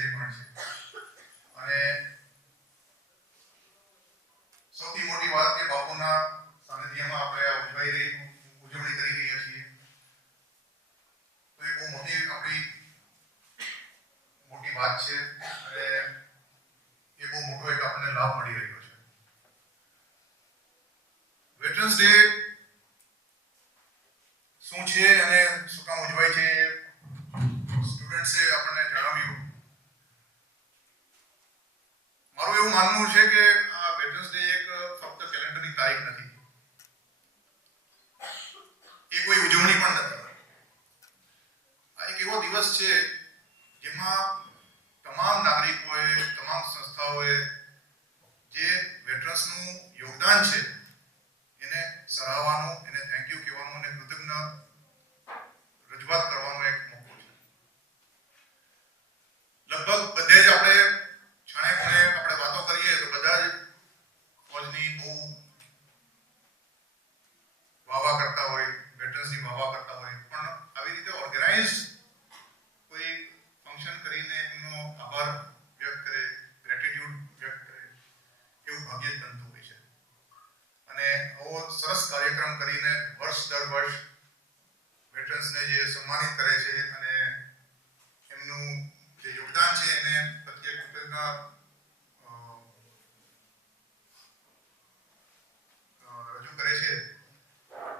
Day પણ છે. અને સૌથી મોટી વાત કે બાપુના સાનિધ્યમાં આપણે ઉજવણી કરી રહ્યા છીએ. તો એ બહુ મોટી આપણી મોટી વાત છે અને એ બહુ મોટો એક આપણને લાભ મળી રહ્યો છે. વેટરન્સ ડે શું છે અને શું કામ ઉજવાય છે સ્ટુડન્ટ્સે આપણને જણાવ્યું. મારું એવું માનવું છે કે આ વેટરન્સ ડે એક ફક્ત કેલેન્ડરની તારીખ નથી, એ કોઈ ઉજવણી પણ નથી. આ એક એવો દિવસ છે જેમાં તમામ નાગરિકોએ, તમામ સંસ્થાઓએ જે વેટરન્સનું યોગદાન છે એને સરાહવાનું, એને થેન્ક યુ કહેવાનું અને કૃતજ્ઞ રજૂઆત કરવાનો એક મોકો છે. લગભગ બધે જ આપણે છાણે ખૂણે આપણે વાતો કરીએ તો બધા જ ફોજની બહુ વાવા કરતા હોય, વેટરન્સની વાવા કરતા હોય, પણ આવી રીતે ઓર્ગેનાઇઝ કોઈ ફંક્શન કરીને એમનો આભાર વ્યક્ત કરે, ગ્રેટિટ્યુડ વ્યક્ત કરે, એવું ભાગ્ય જ બનતું હોય છે. અને આવો સરસ કાર્યક્રમ કરીને વર્ષ દર વર્ષ વેટરન્સને જે સન્માનિત કરે છે અને એમનું જે યોગદાન છે એને પ્રત્યે કૃતજ્ઞતા રજૂ કરે છે,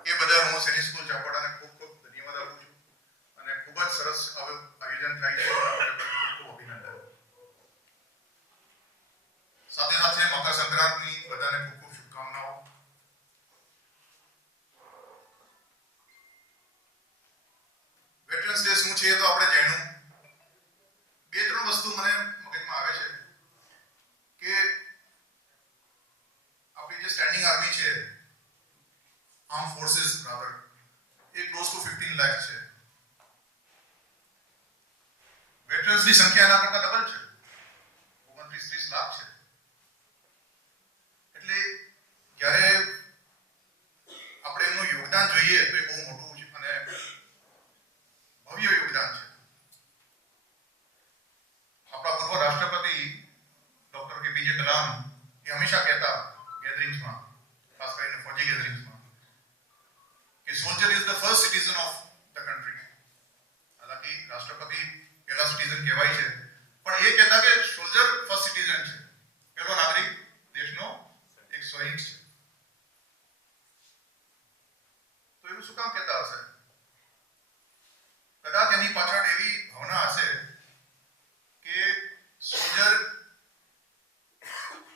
એ બદલ હું સૈનિક સ્કૂલ ચાપોડાને ખૂબ ખૂબ ધન્યવાદ આપું છું. અને ખૂબ જ સરસ આયોજન થાય છે, ખૂબ ખૂબ અભિનંદન. સાથે સાથે મકર સંક્રાંતની બધાને ખૂબ ખૂબ શુભકામનાઓ. વેટરન્સ ડે શું છે તો આપણે જાણ્યું. બે ત્રણ વસ્તુ મને મગજમાં આવે છે કે આપણી જે સ્ટેન્ડિંગ આર્મી છે, આર્મ ફોર્सेस રાધર, એ ક્લોઝ ટુ 15 લાખ છે. વેટરન્સની સંખ્યા એના કરતા ડબલ છે, 29-30 લાખ છે. એટલે જ્યારે આપણે એમનું યોગદાન જોઈએ તો એ બહુ મોટું છે અને ભવ્ય યોગદાન છે. આપણા પૂર્વ રાષ્ટ્રપતિ ડોક્ટર APJ કલામ એ હંમેશા કહેતા ગેધરિંગ્સમાં, ખાસ કરીને ફોજી ગેધરિંગ્સમાં, કે soldier is the first citizen of the country. હાલાકી રાષ્ટ્રપતિ પહેલા સિટીઝન કહેવાય છે, પણ એ કહેતા કે સોલ્જર ફર્સ્ટ સિટીઝન છે, પહેલો નાગરિક દેશનો એક સૈનિક છે. તો એવું શું કામ કહેતા હશે? કદાચ એની પાછળ એવી ભાવના હશે કે સોલ્જર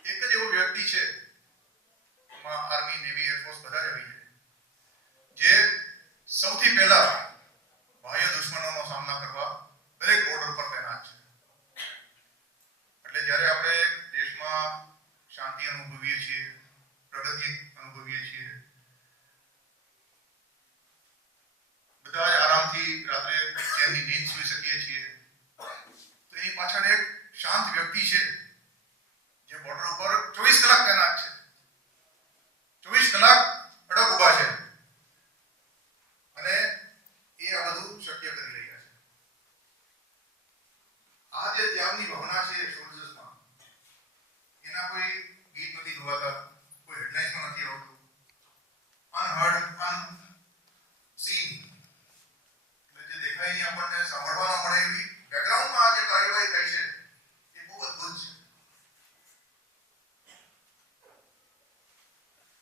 એક જ એવો વ્યક્તિ છે, આર્મી, નેવી, એરફોર્સ બધા જ આવી છે, જે સૌથી પહેલા બાહ્ય દુશ્મનોનો સામના કરવા દરેક બોર્ડર પર તૈનાત છે. એટલે જ્યારે આપણે દેશમાં શાંતિ અનુભવીએ છીએ, પ્રગતિ અનુભવીએ છીએ, બધા જ આરામથી રાત્રે ચેનની નીંદ સૂઈ શકીએ છીએ, તો એની પાછળ એક શાંત વ્યક્તિ છે જે બોર્ડર ઉપર 24 કલાક તૈનાત છે, 24 કલાક અડગ ઊભા છે અને એ આ બધું શક્ય કરી રહ્યા છે. આ જે ત્યાગની ભાવના છે સોલ્જર્સમાં, એના કોઈ ગીત નથી ગવાતા, કોઈ હેડલાઇન્સમાં નથી આવતું, અનહર્ડ, અનસીન, એટલે જે દેખાય નહીં આપણને, સાંભળવા ન મળે એવી બેકગ્રાઉન્ડમાં આ જે કાર્યવાહી થઈ છે એ બહુ અદ્ભુત છે.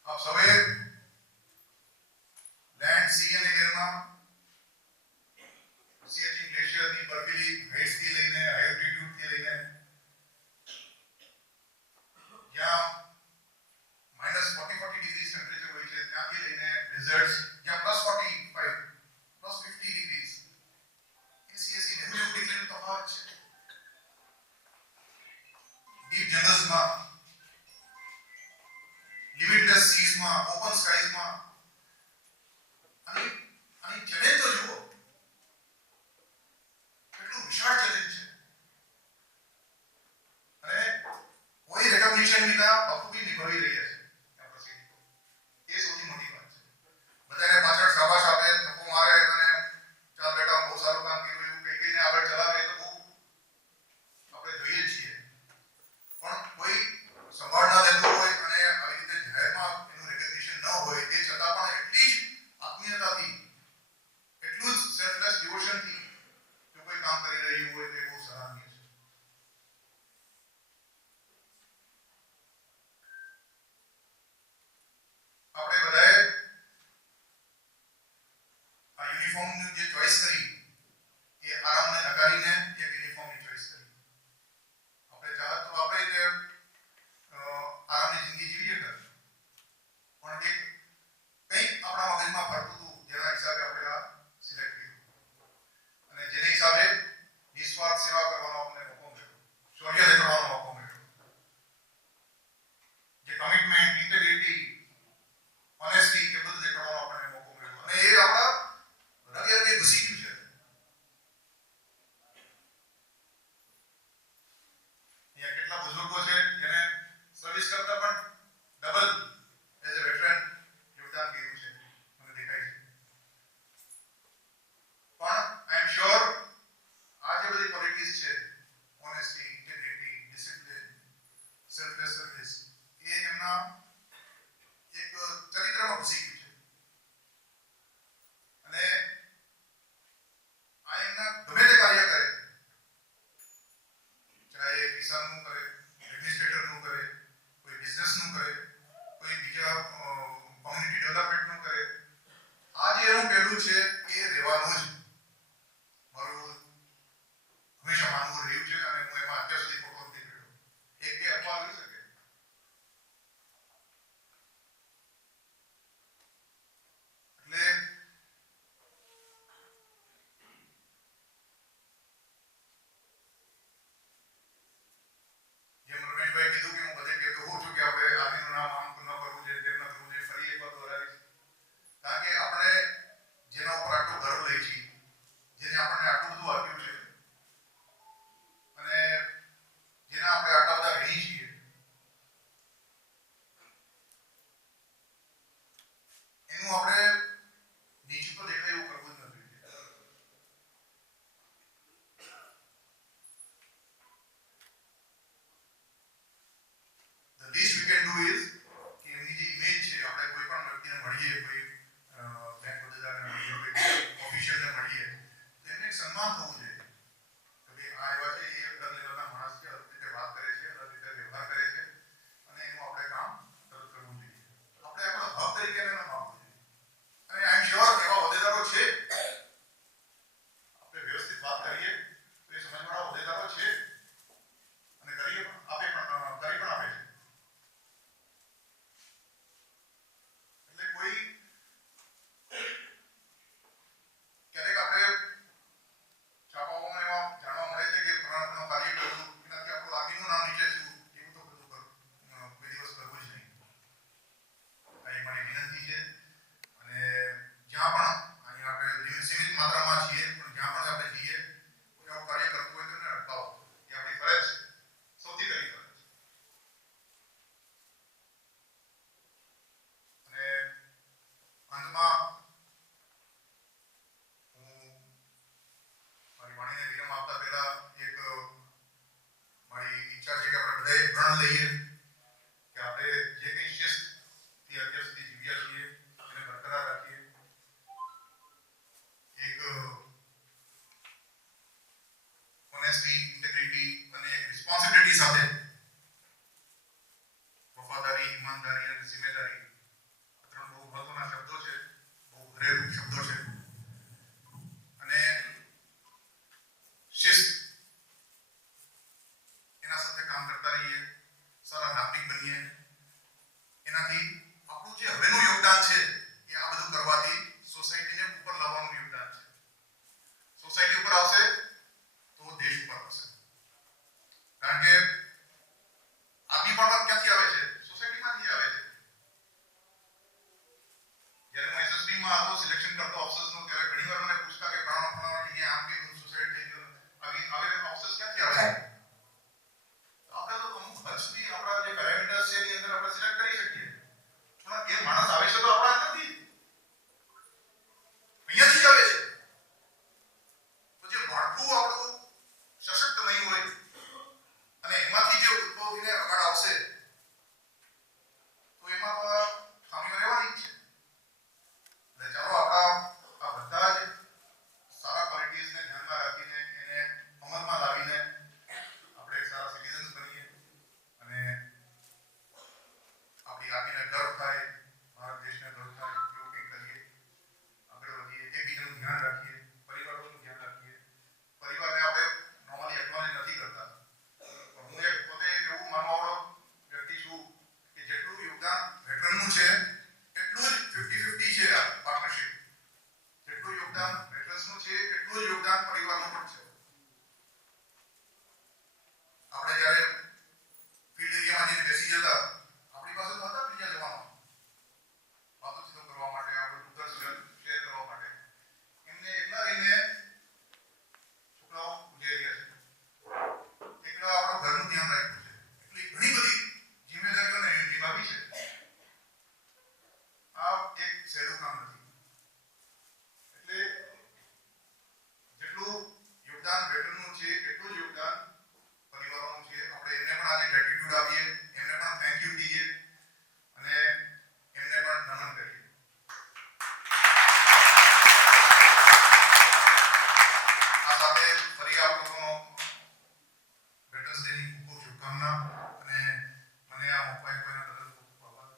આપ સૌએ લેન્ડ, સી અને એરમાં સિયાચીન ગ્લેશિયરની બર્ફીલી હાઇટ્સથી લઈને હાઈ એલ્ટિટ્યુડથી લઈને જ્યાં -40 ડિગ્રી ટેમ્પરેચર હોય છે ત્યાંથી લઈને ડિઝર્ટ્સ જ્યાં +45, +50 ડિગ્રી, 80 ડિગ્રીનો તફાવત છે. ડીપ જંગલ્સમાં, લિમિટલેસ સીઝમાં, ઓપન સ્કાઈઝમાં, અને યુનિફોર્મની જે ચોઈસ કરી એ આરામને નકારીને એક યુનિફોર્મની ચોઈસ કરી. આપણે ચાહત તો આપણે જે આરામની જિંદગી જીવીએ કર, પણ એક કંઈક આપણા મગજમાં ફરતું હતું જેના હિસાબે આપણે આ સિલેક્ટ કર્યું અને જેને હિસાબે નિસ્વાર્થ સેવા કરવાનો આપણને મોકો મળ્યો, શૌર્ય દેખાડવાનો મોકો મળ્યો, જે કમિટમેન્ટ, ઇન્ટેગ્રિટી, ઓનેસ્ટી એ બધું દેખાડવાનો આપણને મોકો મળ્યો અને એ આપણા રગે રગે ઘૂસી ગયું છે. અહીંયા કેટલા બુઝુર્ગો છે જેને સર્વિસ કરતા પણ ડબલ એઝ અ વેટરન યોગદાન કર્યું છે, મને દેખાય છે. પણ આઈ એમ શ્યોર આ જે બધી ક્વોલિટીઝ છે, honesty, integrity, discipline, selfless service, એ એમના એક ચરિત્રમાં ઘૂસી ગયું છે અને આ એમના ગમે તે કાર્ય કરે, ચાહે કિસાનનું કરે, એડમિનિસ્ટ્રેટરનું કરે, કોઈ બિઝનેસનું કરે, કોઈ બીજા કોમ્યુનિટી ડેવલપમેન્ટનું કરે, આ જે એનું પહેલું છે એ રહેવાનું જ મારું હંમેશા માનવું રહ્યું છે અને હું એમાં અત્યાર સુધી ખોટો નથી કર્યો. એક બે અપવાદ હોઈ શકે, એટલે જેમ રમેશભાઈ કીધું કે હું બધે કહેતો હોઉં છું કે આપણે આર્મીનું નામ આમ ન કરવું જોઈએ, તેમ ન કરવું જોઈએ, ફરી એક વાર દોહરાવીશ, કારણ કે આપણે જેના યોગદાન વેટરન્સનું છે એટલું જ યોગદાન પરિવારનું પણ છે. આપણે જ્યારે ફિલ્ડ એરિયામાં જઈને બેસી જતા આપણી પાસે તો હતા બીજા જવાનો વાતચીતો કરવા માટે, આપણે દુઃખ શેર કરવા માટે. એમને એકલા રહીને છોકરાઓ ગુજરી રહ્યા છે, એકલા આપણું ઘરનું ધ્યાન રાખ્યું છે, એટલી ઘણી બધી જિમ્મેદારીઓને નિભાવી છે. આ એક સહેલું કામ નથી. એટલે જેટલું યોગદાન વેટરનું છે એટલું જ યોગદાન પરિવારોનું છે. આપણે એમને પણ આજે ગ્રેટિટ્યુડ આપીએ, એમને પણ થેન્ક યુ કહીએ અને એમને પણ નમન કરીએ. આ સાથે ફરી આપ લોકોનો વેટરન્સ ડેની ખૂબ ખૂબ શુભકામના અને મને આ મોકો આપ્યો એના બદલ ખૂબ ખૂબ આભાર.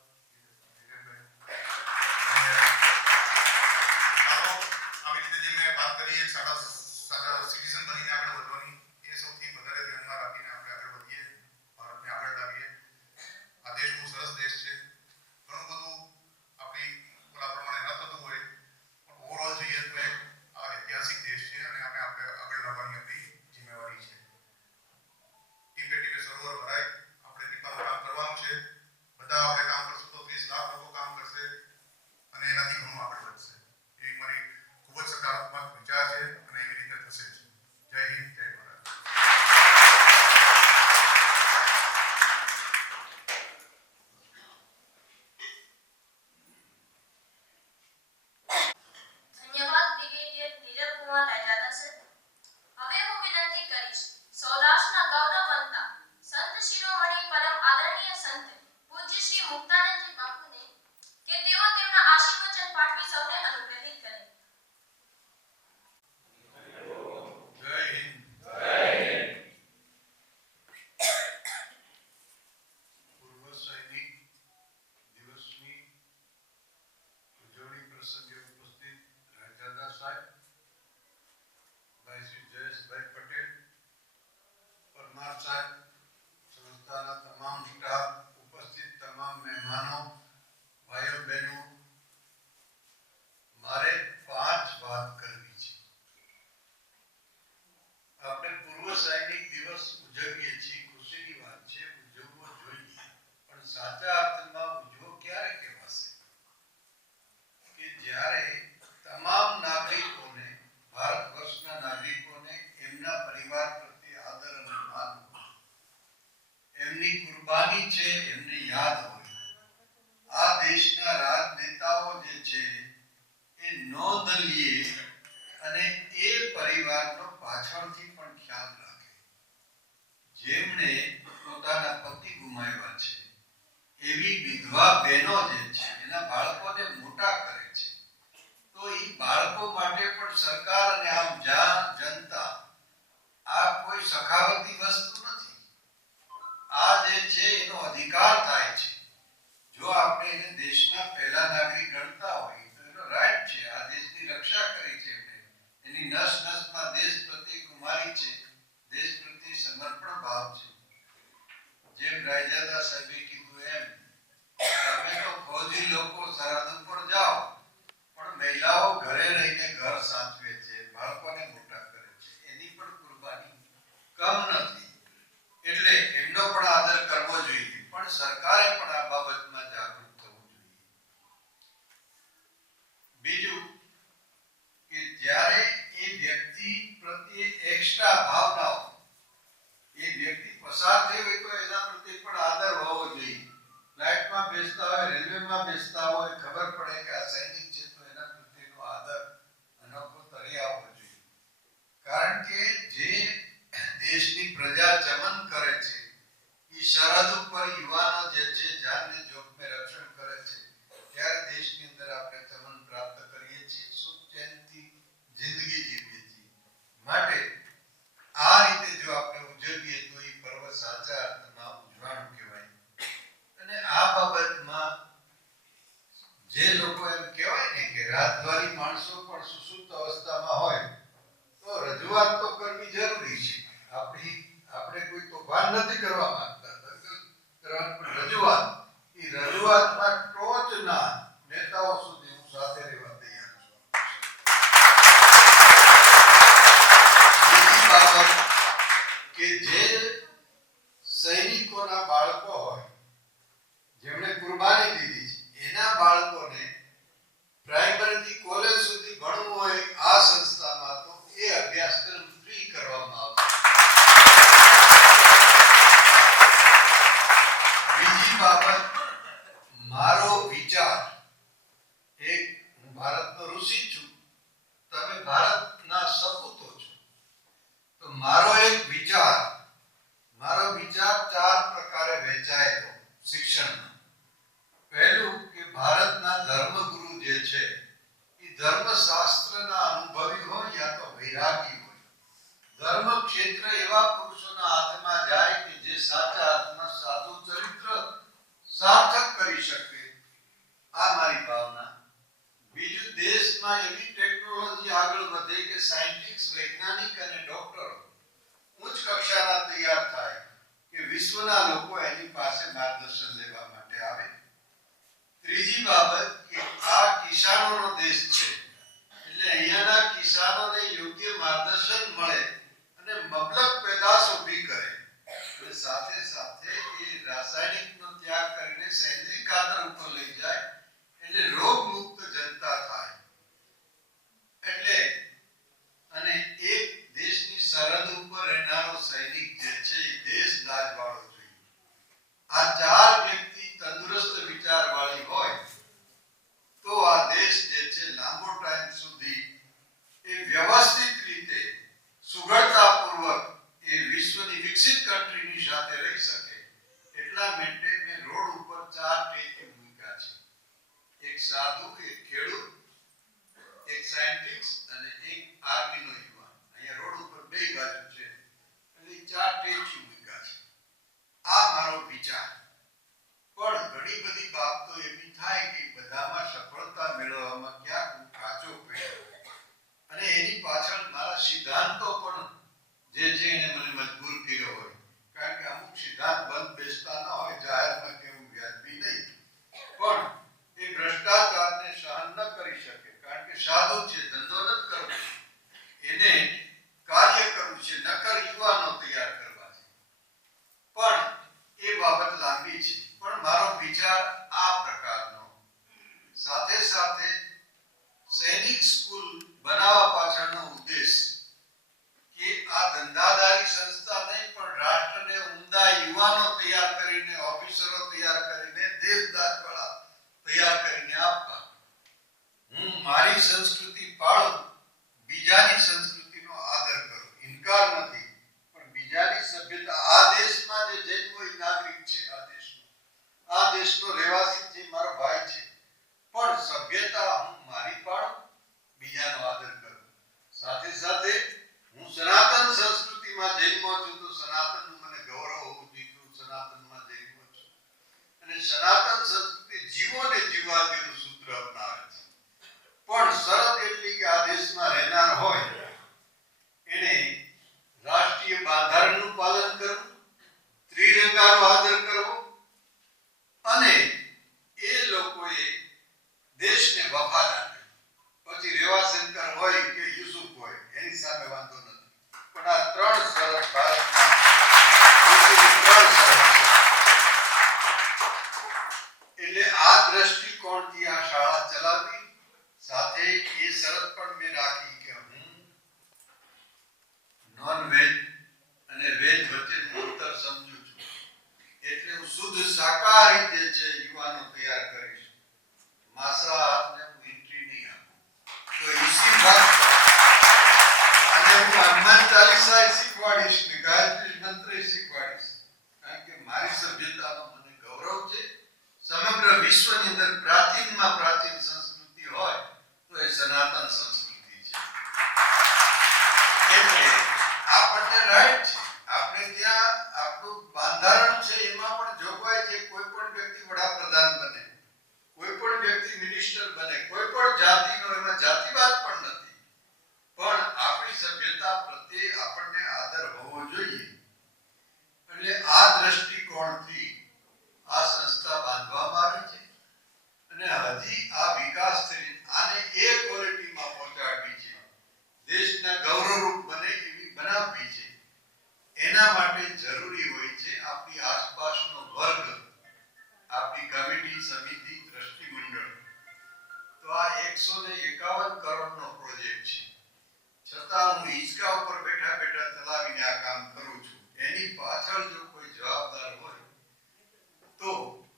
ચાલો આવી રીતે જે મેં વાત કરી એક સારા સિટીઝન બનીને આગળ વધવાની, એ સૌથી વધારે ધ્યાનમાં રાખીને આપણે આગળ વધીએ, ભારતને આગળ લાવીએ. આ દેશ બહુ સરસ દેશ છે. ઘણું બધું આપણી ઓલા પ્રમાણે ન થતું હોય પણ ઓવરઓલ જોઈએ તો એક આ ઐતિહાસિક દેશ છે અને આપણે આગળ લાવવાની આપણી જિમ્મેવારી છે. ટીપે ટીપે સરોવર ભરાય, આપણે ટીપાનું કામ કરવાનું છે. બધા આપણે કામ કરશું તો 30 લાખ લોકો કામ કરશે અને એનાથી ઘણું આગળ વધશે. એ મારી ખૂબ જ સકારાત્મક વિચાર છે અને એવી રીતે થશે જ. જય હિન્દ, જય ભારત. ધન્યવાદ બ્રિગેડિયર નીરવ કુમાર રાજાદા સર. હવે હું વિનંતી કરીશ સૌરાષ્ટ્રના ગૌરવવંતા સંત શિરોમણી પરમ આદરણીય સંત પૂજ્ય શ્રી મુક્તાનંદજી બાપુને કે તેઓ તેમના આશીર્વચન પાઠવી સૌને અનુગ્રહિત કરે. જય હિન્દ. પૂર્વ સૈનિક દિવસની ઉજવણી પ્રસંગે ઉપસ્થિત રાજાદા સાહેબ, ભાઈ શ્રી જયેશભાઈ પટેલ, પરમાર સાહેબ, સંસ્થાના તમામ સ્ટાફ, ઉપસ્થિત તમામ મહેમાનો, ભાઈઓ બહેનો, મારે 5 વાત કરવી છે. આપણે પૂર્વ સૈનિક દિવસ ઉજવીએ છીએ, ખુશીની વાત છે, ઉજવવો જોઈએ. પણ સાચા અર્થમાં ઉજવો ક્યારે કહેવાશે? કે જ્યારે તમામ નાગરિકોને, ભારત વર્ષના નાગરિકોને એમના પરિવાર પ્રત્યે આદર અને માન હોય, એમની કુરબાની છે એમને યાદ હોય. આ દેશના રાજનેતાઓ જે છે એ નોંધ લે અને એ પરિવારનો પાછળથી પણ ખ્યાલ રાખે. જેમણે પોતાના પતિ ગુમાવ્યા છે એવી વિધવા બહેનો જે છે એના બાળકોને મોટા કરે છે, તો એ બાળકો માટે પણ સરકાર અને આમ જનતા આ કોઈ સખાવતી વસ્તુ નથી. આ જે છે એનો અધિકાર થાય છે. જો આપણે એને દેશના પહેલા નાગરિક ગણતા હોય તો એનો રાઈટ છે. આ દેશની રક્ષા કરી છે એમને, એની નસ નસમાં દેશ પ્રત્યે કુમારી છે, દેશ પ્રત્યે સમર્પણ ભાવ છે. જેમ રાયજાદા સાહેબે કીધું એમ, તમે તો ફૌજી લોકો સરહદ ઉપર જાઓ પણ મહિલાઓ ઘરે રહીને ઘર સાચવે છે, બાળકોને મોટા કરે છે, એની પણ કુરબાની કમ નથી. એટલે એમનો પણ આદર કરવો જોઈએ, પણ સરકારે પણ આ બાબતમાં જાગૃત થવું જોઈએ. બીજું કે જ્યારે એ વ્યક્તિ પ્રત્યે એક્સ્ટ્રા ભાવનાઓ, એ વ્યક્તિ પસાર થઈ હોય તો એના પ્રત્યે પણ આદર હોવો જોઈએ. ફ્લાઇટમાં બેસતા હોય, રેલવેમાં બેસતા હોય, ખબર પડે કે આ સૈનિક છે તો એના પ્રત્યેનો આદર અનોખો તરી આવવો જોઈએ. કારણ કે જે દેશની પ્રજા ચમન કરે છે એ સરહદ ઉપર યુવાનો જે છે જાનને જોખમે રક્ષણ કરે છે, ત્યારે દેશની અંદર આપણે ચમન પ્રાપ્ત કરીએ છીએ, સુખ ચેનથી જિંદગી જીવીએ છીએ. માટે આ રીતે જો આપણે ઉજવીએ તો એ પર્વ સાચા અર્થમાં ઉજવાણું કહેવાય. અને આ બાબતમાં જે લોકો એમ કહેવાય ને કે રાજદ્વારી માણસો પણ સુસુપ્ત અવસ્થામાં હોય તો રજૂઆત તો કરવી જરૂરી છે. આપણે કોઈ તોફાન નથી કરવા માંગતા, પણ રજૂઆતમાં ટોચના નેતાઓ સુધી હું સાથે રહેવા તૈયાર છું. ટેકનોલોજી આગળ વધે કે સાયન્ટિસ્ટ, વૈજ્ઞાનિક અને ડોક્ટરો ઉચ્ચ કક્ષાના તૈયાર થાય કે વિશ્વના લોકો એની પાસે માર્ગદર્શન લેવા માટે આવે. ત્રીજી બાબત કે આ કિસાનોનો દેશ છે, એટલે અહીંયાના કિસાનોને યોગ્ય માર્ગદર્શન મળે અને મબલક પેદાશ ઊભી કરે અને સાથે સાથે એ રાસાયણિકનો ત્યાગ કરીને સેન્દ્રિય ખાતર ઉપર લઈ જાય એટલે રોગમુક્ત જનતા થાય. એટલે અને એક દેશની સરહદ ઉપર રહેનારો સૈનિક જે છે એ દેશ દાજવાળો જોઈએ. આ ચાર વ્યક્તિ તંદુરસ્ત વિચારવાળી હોય તો આ દેશ જે છે લાંબો ટાઈમ સુધી એ વ્યવસ્થિત રીતે સુઘડતાપૂર્વક એ વિશ્વની વિકસિત કન્ટ્રીની સાથે રહી શકે. એટલા માટે મેં રોડ ઉપર ચાર ટેક મૂક્યા છે. એક સાધુ, એક ખેડૂત, એક સાયન્ટિસ્ટ અને એક આર્મીનો યુવાન. અહીંયા રોડ ઉપર બે બાજુ છે એટલે ચાર ટેક મૂક્યા છે. આ મારો વિચાર. પણ ઘણી બધી બાબતો એવી થાય કે બધામાં સફળતા મેળવવામાં ક્યાંક હું કાચો પડ્યો અને એની પાછળ મારા સિદ્ધાંતો પણ જે છે એને મને મજબૂર કર્યો હોય. કારણ કે અમુક સિદ્ધાંત બંધ બેસતા ન હોય, જાહેરમાં કેવું વ્યાજબી નહીં, પણ એ ભ્રષ્ટાચારને સહન ન કરી શકે. કારણ કે સાધુ છે, ધંધો નથી કરવો, એને કાર્ય કરવું છે, નકર યુવાનો તૈયાર કરવા છે. પણ એ બાબત લાંબી છે. પણ મારો વિચાર આ પ્રકારનો. સાથે સાથે સૈનિક સ્કૂલ બનાવવા પાછળનો ઉદ્દેશ કે આ ધંધાદારી સંસ્થા નહીં પણ રાષ્ટ્રને ઉમદા યુવાનો તૈયાર કરીને, ઓફિસરો તૈયાર કરીને, દેશદાજવાળા તૈયાર કરીને આપવા. હું મારી સંસ્કૃતિ પાળું, બીજાની સંસ્કૃતિનો આદર કરું, ઇનકાર નથી, પણ બીજાની સભ્યતા આ દેશમાં જે જન્મો નાગરિક છે, આ દેશનો રહેવાસી છે, મારો ભાઈ છે, પણ સભ્યતા હું મારી પાડું, બીજાનો આદર કરું. સાથે સાથે હું સનાતન સંસ્કૃતિમાં જન્મ્યો છું તો સનાતનનું મને ગૌરવ હોવું જોઈએ. હું સનાતનમાં જન્મ્યો છું અને સનાતન સંસ્કૃતિ જીવો ને જીવવા દેનું સૂત્ર અપનાવે છે. પણ શરત એટલી કે આ દેશમાં રહેનાર હોય એને રાષ્ટ્રીય બંધારણનું પાલન કરવું, ત્રિરંગાનો આદર કરવો અને એ લોકોએ દેશને વફાદાર. પછી રેવાશંકર હોય કે યુસુફ હોય એની સામે વાંધો નથી, પણ આ ત્રણ શરત ભારતમાં ત્રણ શરત છે. એટલે આ દ્રષ્ટિકોણથી આ શાળા ચલાવી. સાથે એ શરત પણ મેં રાખી કે હું નોન વેજ અને વેજ વચ્ચેનું અંતર સમજુ છું. એટલે હું શુદ્ધ શાકાહારી જે છે યુવાનો તૈયાર કરીશ. માંસાહારને હું એન્ટ્રી નહીં આપું. તો ઈસી ભક્ત અને હું હનુમાન ચાલીસા શીખવાડીશ ને ગાયત્રી મંત્ર શીખવાડીશ. કારણ કે મારી સભ્યતાનો મને ગૌરવ છે. સમગ્ર વિશ્વની અંદર પ્રાચીનમાં પ્રાચીન સંસ્કૃતિ હોય તો એ સનાતન સંસ્કૃતિ છે. એટલે આપણને રાઈટ છે. આપણે ત્યાં આપણું બંધારણ છે, એમાં પણ જોગવાઈ છે કોઈ પણ વ્યક્તિ વડાપ્રધાન બને, કોઈ પણ વ્યક્તિ મિનિસ્ટર બને, કોઈ પણ જાતિનો એમાં જાતિવાદ પણ નથી. પણ આપણી સભ્યતા પ્રત્યે આપણને આદર હોવો જોઈએ. એટલે આ દ્રષ્ટિકોણથી આ સંસ્થા બાંધવામાં આવી છે અને હજી આ વિકાસ થઈ આને એ ક્વોલિટીમાં પહોંચાડવી છે, દેશના ગૌરવરૂપ બને એવી બનાવવી છે. એના માટે જરૂરી હોય છે આપણી આસપાસનો વર્ગ, આપણી કમિટી, સમિતિ, ટ્રસ્ટી મંડળ. તો આ 151 કરોડનો પ્રોજેક્ટ છે, છતાં હું હિંચકા ઉપર બેઠા બેઠા ચલાવીને આ કામ કરું છું. એની પાછળ જો કોઈ જવાબદાર હોય તો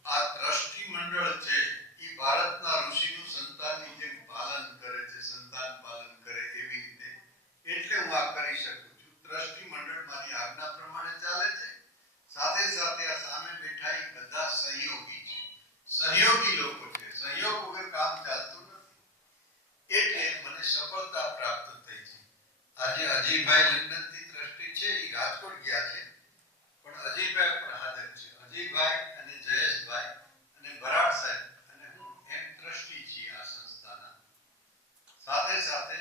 આ ટ્રસ્ટી મંડળ છે એ ભારતના ઋષિનું સંતાનની જેમ પાલન કરે છે, સંતાન પાલન કરે એવી રીતે. એટલે હું આ કરી શકું છું. ટ્રસ્ટી મંડળ મારી આજ્ઞા પ્રમાણે ચાલે છે. સાથે સાથે આ સામે બેઠા એ બધા સહયોગી છે, સહયોગી લોકો છે. સહયોગ વગર કામ ચાલતું નથી. એટલે મને સફળતા પ્રાપ્ત થઈ છે. આજે અજયભાઈ લંડનથી ટ્રસ્ટી છે, એ રાજકોટ ગયા છે, પણ અજયભાઈ પણ હાજર છે. અજયભાઈ અને જયેશભાઈ અને બરાડ સાહેબ અને હું એમ ટ્રસ્ટી છીએ આ સંસ્થાના. સાથે સાથે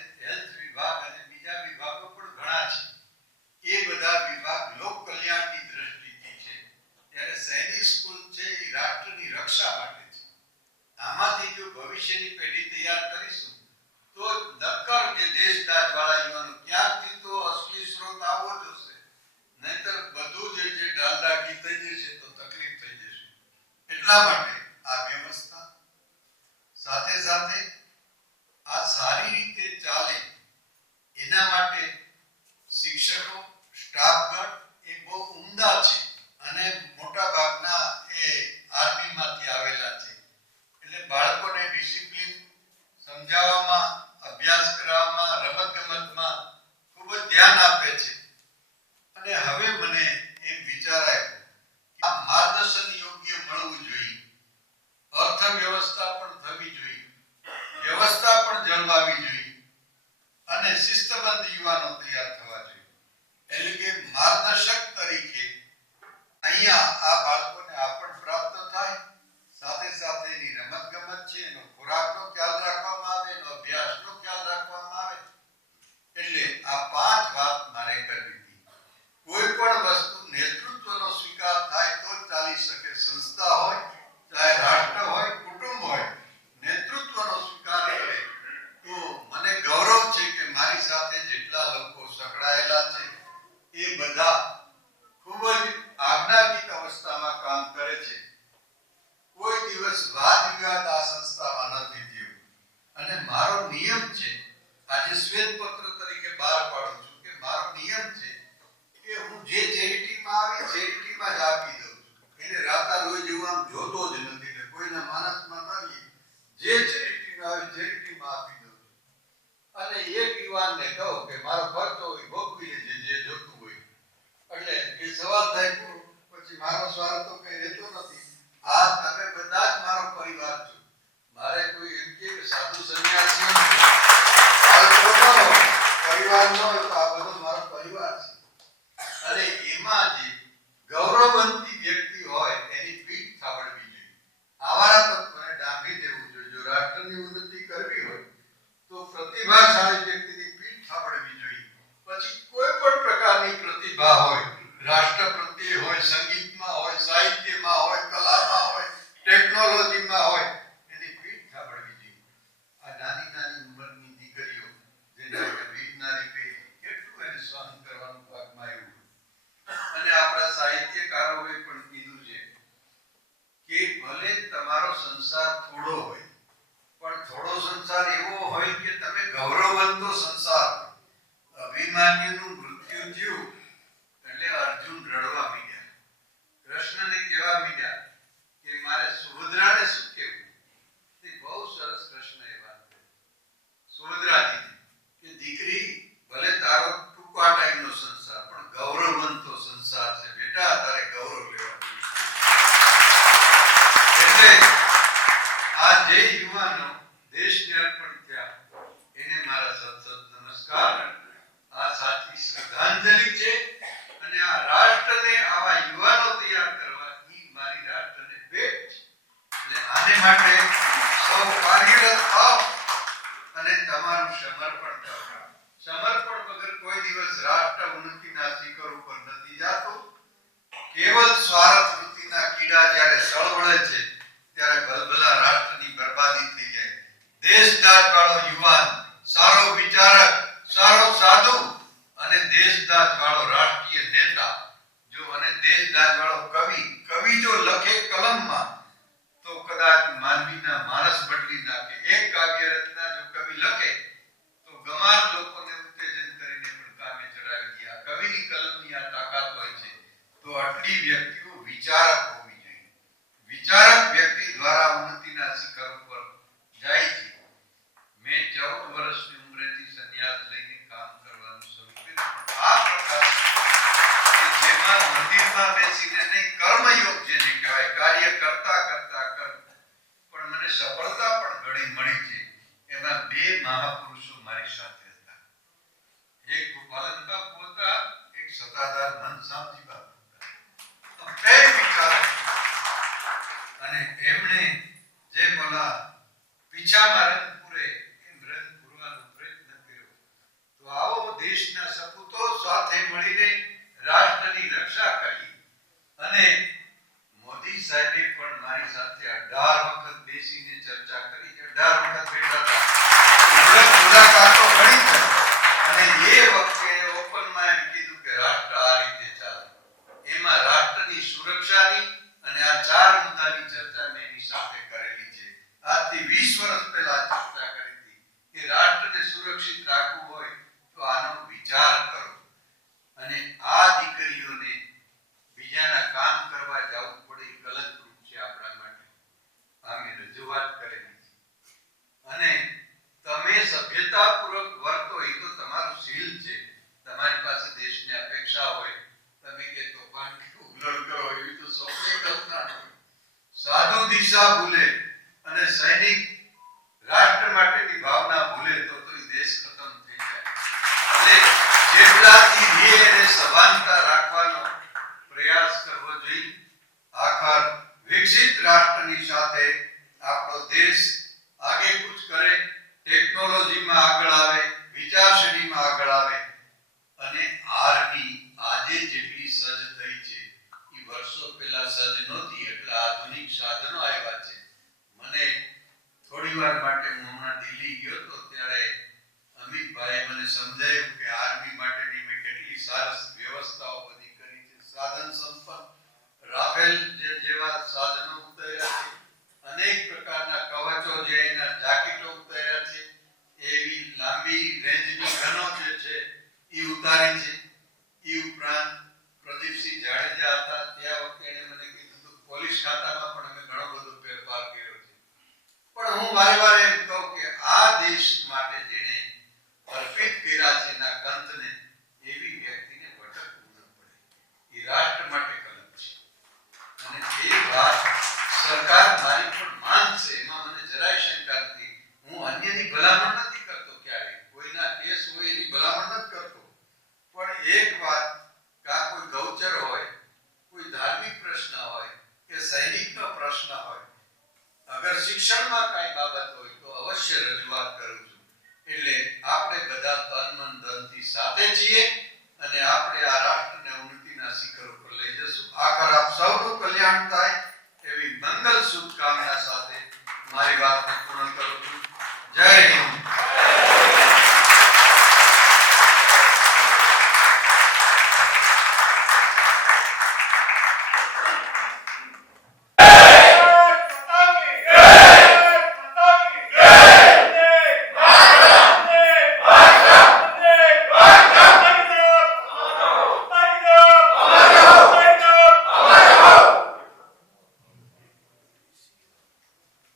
આજે શ્વેતપત્ર તરીકે બહાર પાડું છું કે મારો નિયમ છે કે હું જે ચેરિટીમાં આવી ચેરિટીમાં જ આપી દઉં છું. એને રાતા લોહી જેવું આમ જોતો જ નથી કે કોઈના માણસમાં ન લઈએ. જે ચેરિટીમાં આવી ચેરિટીમાં આપી દઉં છું. અને એક યુવાનને કહું કે મારો ખર્ચો હોય ભોગવી લેજે જે જોતું હોય. એટલે એ સવાલ થાય પછી મારો સ્વાર્થ તો કઈ રહેતો નથી. આ તમે બધા જ મારો પરિવાર છો. મારે કોઈ એમ કે સાધુ સંન્યાસી પરિવાર ન હોય તો આ બધો મારો પરિવાર છે. અને એમાં જે ગૌરવવંતી વ્યક્તિ હોય એની પીઠ થાબડવી જોઈએ. આવા તત્વોને ડાંગી દેવું જોઈએ. જો રાષ્ટ્રની ઉન્નતિ કરવી હોય તો પ્રતિભાશાળી વ્યક્તિની પીઠ થાબડવી જોઈએ. પછી કોઈ પણ પ્રકારની પ્રતિભા હોય, રાષ્ટ્ર પ્રત્યે હોય, સંગીતમાં હોય, સાહિત્યમાં હોય, કલામાં હોય, ટેકનોલોજીમાં હોય, એની પીઠ થાબડવી જોઈએ. આ નાની નાની ઉંમરની દીકરીઓ જેને વિજ્ઞાની પેઢી કેટલું એને સહન કરવાનું ભાગમાં આવ્યું. અને આપણા સાહિત્યકારોએ પણ કીધું છે કે ભલે તમારો સંસાર થોડો હોય પણ થોડો સંસાર એવો હોય કે તમે ગૌરવવંતો સંસાર. અભિમન્યુનું મૃત્યુ થયું એટલે અર્જુન રડવા માંડ્યા. કૃષ્ણને કહેવા માંડ્યા કે મારે સુભદ્રાને શું કહેવું. તે બહુ સરસ કૃષ્ણએ વાત કરી સુભદ્રાજીને કે દીકરી ભલે તારો ટૂંકા ટાઈમનો સંસાર પણ ગૌરવવંતો સંસાર છે બેટા, તારે ગૌરવ લેવા એટલે આ જે યુવાનો દેશને અર્પણ થયા એને મારા સતત નમસ્કાર. આ સાચી શ્રદ્ધાંજલિ છે. અને આ રાષ્ટ્રને આવા યુવાનો તૈયાર કરવા એ મારી રાષ્ટ્રને ભેટ છે. એટલે આને માટે સૌ કાર્યરત થાવ અને તમારું સમર્પણ કરો. સમર્પણ વગર કોઈ દિવસ રાષ્ટ્ર ઉન્નતિના શિખર ઉપર નથી જાતું. કેવલ સ્વાર્થ વૃત્તિના કીડા જ્યારે સળવળે છે ત્યારે ભલભલા રાષ્ટ્રની બરબાદી થઈ જાય. દેશદાજ વાળો યુવાન, સારો વિચારક, સારો સાધુ અને દેશદાજ વાળો રાષ્ટ્રીય નેતા જો અને દેશદાજ વાળો કવિ જો લખે કલમમાં તો કદાચ માનવીના માનસ બદલી નાખે. એક કાવ્ય રચના જો કવિ લખે તો ગમાર લોકોને ઉત્તેજન કરીને પણ કામે ચડાવી દે. આ કવિની કલમની આ તાકાત હોય છે. તો આટલી વ્યક્તિઓ વિચારક હોવી જોઈએ. વિચારક વ્યક્તિ દ્વારા ઉન્નતિના શિખર ઉપર જાય છે. મેં 14 વર્ષની ઉંમરેથી સંન્યાસ લઈને કામ કરવાનું શરૂ કર્યું. આ પ્રકાર કે જેમાં મંદિરમાં બેસીને નહીં, કર્મયોગ જેને કહેવાય, કાર્ય કરતા કરતા કર્મ. પણ મને સફળતા પણ ઘણી મળી છે. એમાં 2 મહાપુરુષો મારી સાથે હતા. એક ગોપાલન બાપુ હતા, એક સતાધાર મનસામજી બાપુ હતા. બે વિચારક અને એમણે જે બોલા પીછામાં રંગ પૂરે એમ રંગ પૂરવાનો પ્રયત્ન કર્યો. તો આવો દેશના સપૂતો સાથે મળીને રાષ્ટ્રની રક્ષા કરી. અને મોદી સાહેબે પણ મારી સાથે 18 વખત બેસીને ચર્ચા કરી. 18 વખત બેઠા હતા. મુલાકાતો ઘણી થઈ. અને એ વખતે ઓપનમાં એમ કીધું કે રાષ્ટ્ર આ રીતે ચાલે. એમાં રાષ્ટ્રની સુરક્ષાની અને આ 4 મુદ્દાની ચર્ચા મેં એની સાથે કરેલી છે. આજથી 20 વર્ષ પહેલા ચર્ચા કરી હતી કે રાષ્ટ્રને સુરક્ષિત રાખવું હોય તો આનો વિચાર કરો. અને આ દીકરીઓને બીજાના કામ કરવા જવું પડે કલંકરૂપ છે આપણા માટે. આમે રજૂઆત કરેલી છે. અને તમે સભ્યતાપૂર્વક વર્તો એ તો તમારું શીલ છે. તમારી પાસે દેશની અપેક્ષા હોય. તમે કે તોફાન કે ઉગ્લડ કરો એવી તો સ્વપ્ને કલ્પના ન હોય. સાધુ દિશા ભૂલે અને સૈનિક રાષ્ટ્ર માટેની ભાવના ભૂલે તો દેશ ખતમ થઈ જાય. એટલે જેટલાથી ધ્યેય અને સભાનતા રાખવાનો પ્રયાસ કરવો જોઈએ. આખર વિકસિત રાષ્ટ્રની સાથે આપણો દેશ આગે કૂચ કરે, ટેકનોલોજીમાં આગળ આવે, વિચારસરણીમાં આગળ આવે. અને આર્મી આજે જેટલી સજ્જ થઈ છે એ વર્ષો પહેલા સજ્જ નહોતી. એટલા આધુનિક સાધનો આવ્યા છે. મને થોડી વાર માટે હું હમણાં દિલ્હી ગયો તો ત્યારે અમિતભાઈ મને સમજાયું કે આર્મી માટેની મેં કેટલી સરસ વ્યવસ્થાઓ બધી કરી છે. સાધન સંપન્ન રાફેલ જેવા સાધનો ઉતાર્યા છે. અનેક પ્રકારના કવચો જે એના જાકીટો ઉતાર્યા છે. એવી લાંબી ઉતારી છે. એ ઉપરાંત પ્રદીપસિંહ જાડેજા હતા ત્યાં વખતે એણે મને કીધું હતું પોલીસ ખાતામાં પણ અમે ઘણો બધો ફેરફાર કર્યો છે. પણ હું વારે વારે એમ કહું કે આ દેશ માટે જેણે અર્પિત કર્યા છે એના કંતને એવી વ્યક્તિને ભટકવું ન પડે. એ રાષ્ટ્ર માટે કલંક છે. અને એ વાત સરકાર મારી પણ માનશે એમાં મને જરાય શંકા નથી. હું અન્યની ભલામણ નથી કરતો, ક્યારેય કોઈના કેસ હોય એની ભલામણ નથી કરતો. પણ એક વાત, કા કોઈ ગૌચર હોય, કોઈ ધાર્મિક પ્રશ્ન હોય કે સૈનિકનો પ્રશ્ન હોય, અગર શિક્ષણમાં કાંઈ બાબત હોય તો અવશ્ય રજૂઆત કરું છું. એટલે આપણે બધા તન મન ધનથી સાથે છીએ અને આપણે આ રાષ્ટ્રને ઉન્નતિના શિખર ઉપર લઈ જશું. આખર આપ સૌનું કલ્યાણ થાય એવી મંગલ શુભકામના સાથે મારી વાતને પૂર્ણ કરું છું. જય હિન્દ.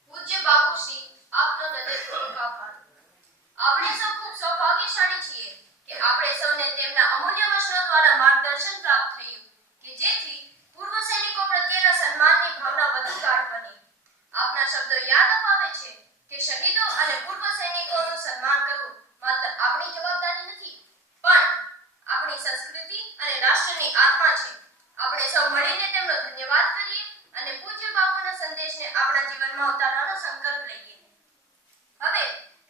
પૂજ્ય બાપુશ્રી, આપનો હૃદયપૂર્વક આભાર. આપણે સૌ ખૂબ સૌભાગ્યશાળી છીએ કે આપણે સૌને તેમના અમૂલ્ય વચનો દ્વારા માર્ગદર્શન પ્રાપ્ત થયું કે જેથી પૂર્વ સૈનિકો પ્રત્યેના સન્માનની ભાવના વધુ ગાઢ બની. આપના શબ્દો યાદ અપાવે છે કે શહીદો અને પૂર્વ સૈનિકોનું સન્માન કરવું માત્ર આપણી જવાબદારી નથી, પણ આપણી સંસ્કૃતિ અને રાષ્ટ્રની આત્મા છે. આપણે સૌ મળીને તેમનો ધન્યવાદ કરીએ અને પૂજ્ય બાપુના સંદેશને આપણા જીવનમાં ઉતારવાનો સંકલ્પ લઈએ. હવે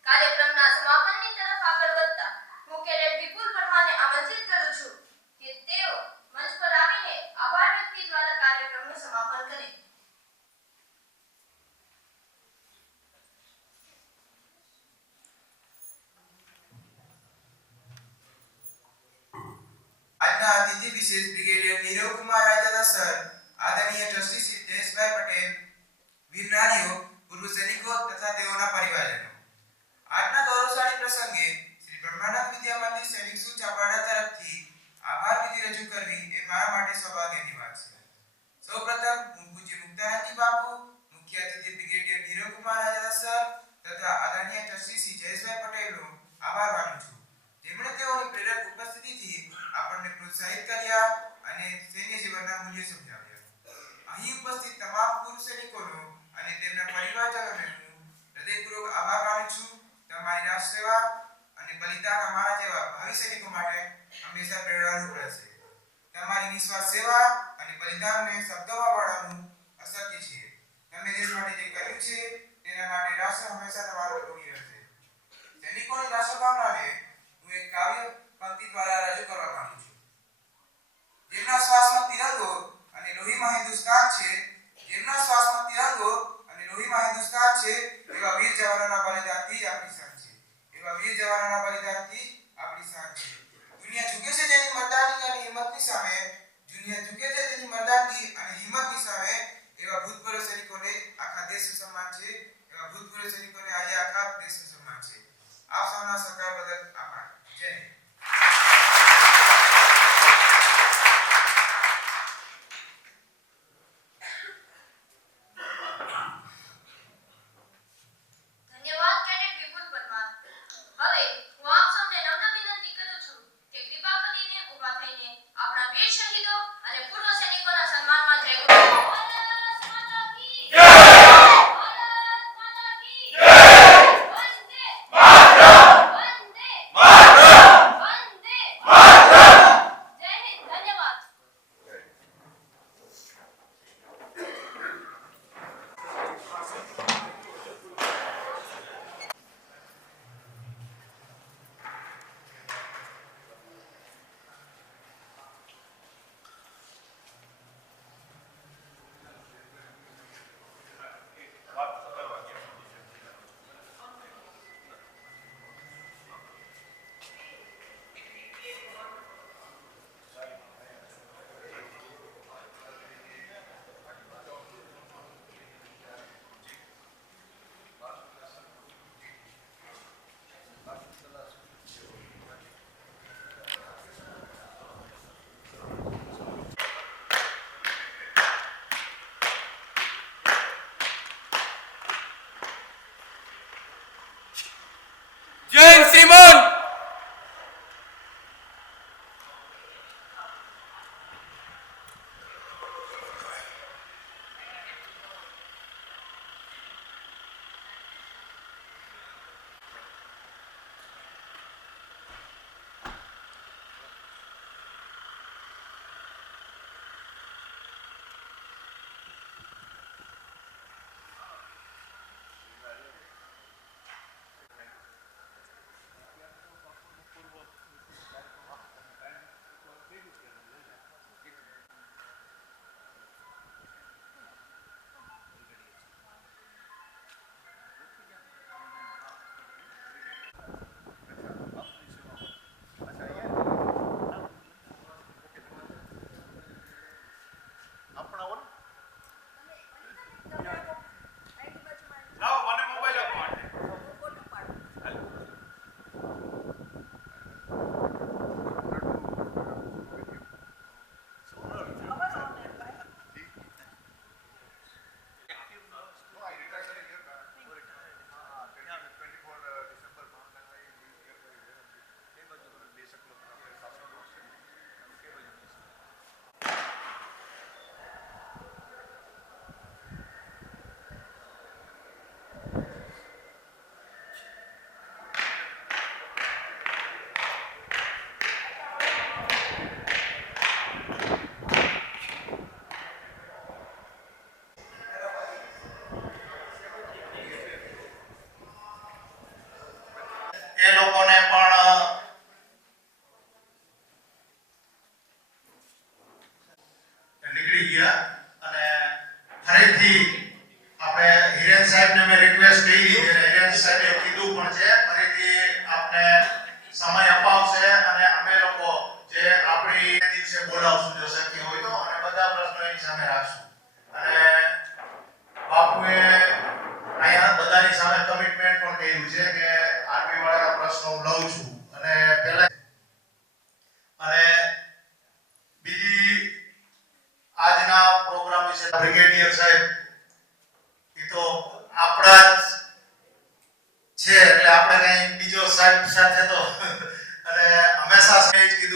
કાર્યક્રમના સમાપનની તરફ આગળ વધતા હું કેડેટ વિપુલ પરમારને આમંત્રિત કરું છું કે તેઓ મંચ પર આવીને આભાર વ્યક્તિ દ્વારા કાર્યક્રમનું સમાપન કરે. આજના અતિથિ વિશેષ બ્રિગેડિયર નીરવ કુમાર રાજાદા સર, આદરણીય ટ્રસ્ટી શ્રી જયેશભાઈ પટેલ, વીર નારીઓ, પૂર્વ સૈનિકો તથા તેઓના પરિવારજનો, આજના ગૌરવશાળી પ્રસંગે શ્રી બ્રહ્માનંદ વિદ્યા મંદિર સૈનિક સ્કૂલ ચાપાડા તરફથી આભાર વિધિ રજૂ કરવી એ મારા માટે સૌભાગ્યની વાત છે. સૌપ્રથમ હું પૂજ્ય મુક્તાનંદજી બાપુ, મુખ્ય અતિથિ બ્રિગેડિયર નીરવ કુમાર રાજાદા સર તથા આદરણીય ટ્રસ્ટી શ્રી જયેશભાઈ પટેલનો આભાર માનું છું, જેમણે તેઓની પ્રેરક ઉપસ્થિતિથી આપણને પ્રોત્સાહિત કર્યા અને સૈન્ય જીવનના મૂલ્યો સમજાવ્યા. અહીં ઉપસ્થિત તમામ પૂર્વ સૈનિકોનો અને તેમના પરિવારજનોનો હું હૃદયપૂર્વક આભાર માનું છું. તમારી રાષ્ટ્ર સેવા અને બલિદાન અમારા જેવા ભાવિ સૈનિકો માટે હંમેશા પ્રેરણારૂપ રહેશે. તમારી નિસ્વાર્થ સેવા અને બલિદાનને શબ્દોમાં વર્ણવવું અશક્ય છે. તમે દેશ માટે જે કર્યું છે તેના માટે રાષ્ટ્ર હંમેશા તમારો ઋણી રહેશે. સૈનિકોની રાષ્ટ્રભાવનાને હું એક કાવ્ય પંક્તિ દ્વારા રજૂ કરવા માંગુ છું. જેમના શ્વાસમાં તિરંગો અને લોહીમાં હિન્દુસ્તાન છે, જેમના શ્વાસમાં તિરંગો અને લોહીમાં હિન્દુસ્તાન છે, એવા વીર જવાનોના બલિદાનથી જ આપણી શાન છે. એવા વીર જવાનોના બલિદાનથી આપણી શાન છે. દુનિયા ઝૂકે છે તેની મર્દાનગી અને હિંમતની સામે, દુનિયા ઝૂકે છે તેની મર્દાનગી અને હિંમતની સામે એવા ભૂતપૂર્વ સૈનિકોને આખા દેશનું સન્માન છે. એવા ભૂતપૂર્વ સૈનિકોને આજે આખા દેશનું સન્માન છે. આપ સૌના સહકાર બદલ આભાર. જય હિન્દ. ધન્યવાદ કેડેટ વિપુલ પરમાર. હવે હું આપ સૌને નમ્ર વિનંતી કરું છું કે કૃપા કરીને ઊભા થઈને આપણા વીર શહીદો અને પૂર્વ સૈનિકોના સન્માનમાં જય બોલો. ભારત માતા કી જય! ભારત માતા કી જય! વંદે માતરમ! વંદે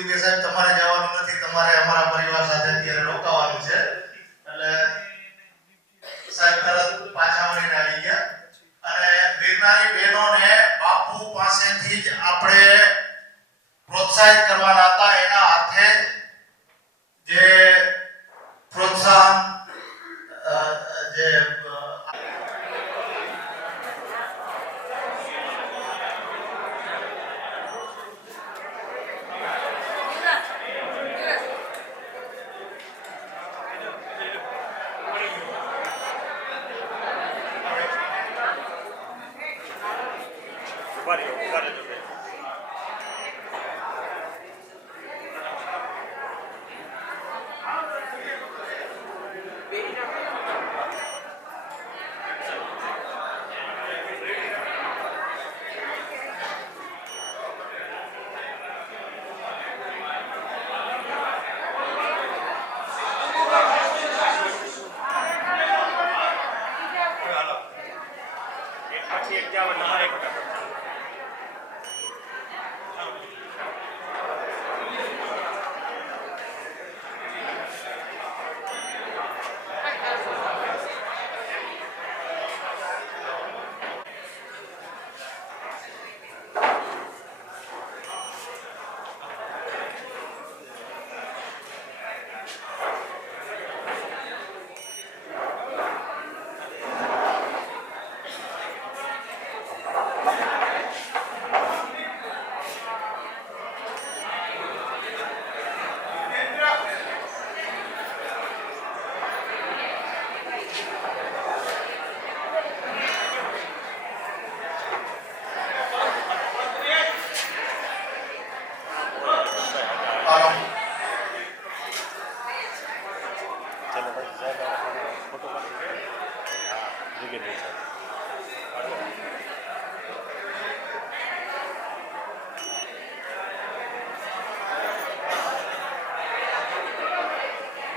કીધું કે સાહેબ તમારે જવાનું નથી, તમારે અમારા પરિવાર સાથે અત્યારે રોકાવાનું છે. એટલે સાહેબ તરત પાછા વળીને આવી ગયા. અને વીરનારી બહેનોને બાપુ પાસેથી જ આપણે પ્રોત્સાહિત કરવાના હતા. એના હાથે જે પ્રોત્સાહન જે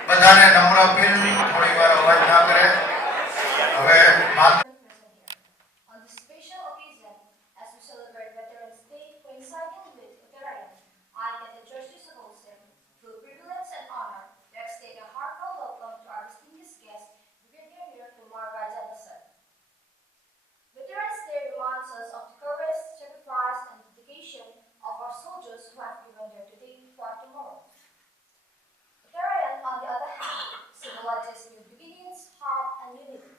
બધાને નમ્ર અપીલ, થોડી વાર અવાજ ના કરે. હવે On this special occasion, as we celebrate Veterans Day coinciding with Uttarayan, I, Cadet Justice Olsen, feel privileged and honored to extend a heartfelt welcome to our distinguished guest, Brigadier Major Kumar Raja Dasar. Veterans Day reminds us of the courage, sacrifice, and dedication of our soldiers who have given their today for tomorrow. Uttarayan, on the other hand, symbolizes new beginnings, hope, and unity.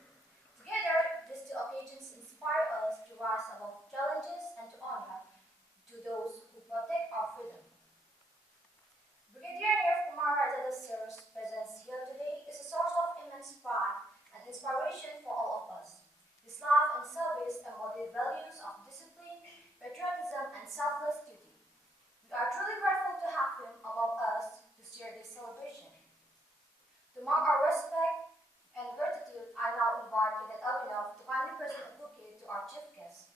Together, these two occasions inspire us to rise above challenges and to honor to those who protect our freedom. Brigadier Major Kumar Raja Dasar's presence here today is a source of immense pride and inspiration for all of us. His life and service embody values of discipline, patriotism, and selfless duty. We are truly grateful to have him among us to share this celebration. To mark our respect and gratitude, I now invite Cadet Abhinav to kindly present a bouquet to our chief guest.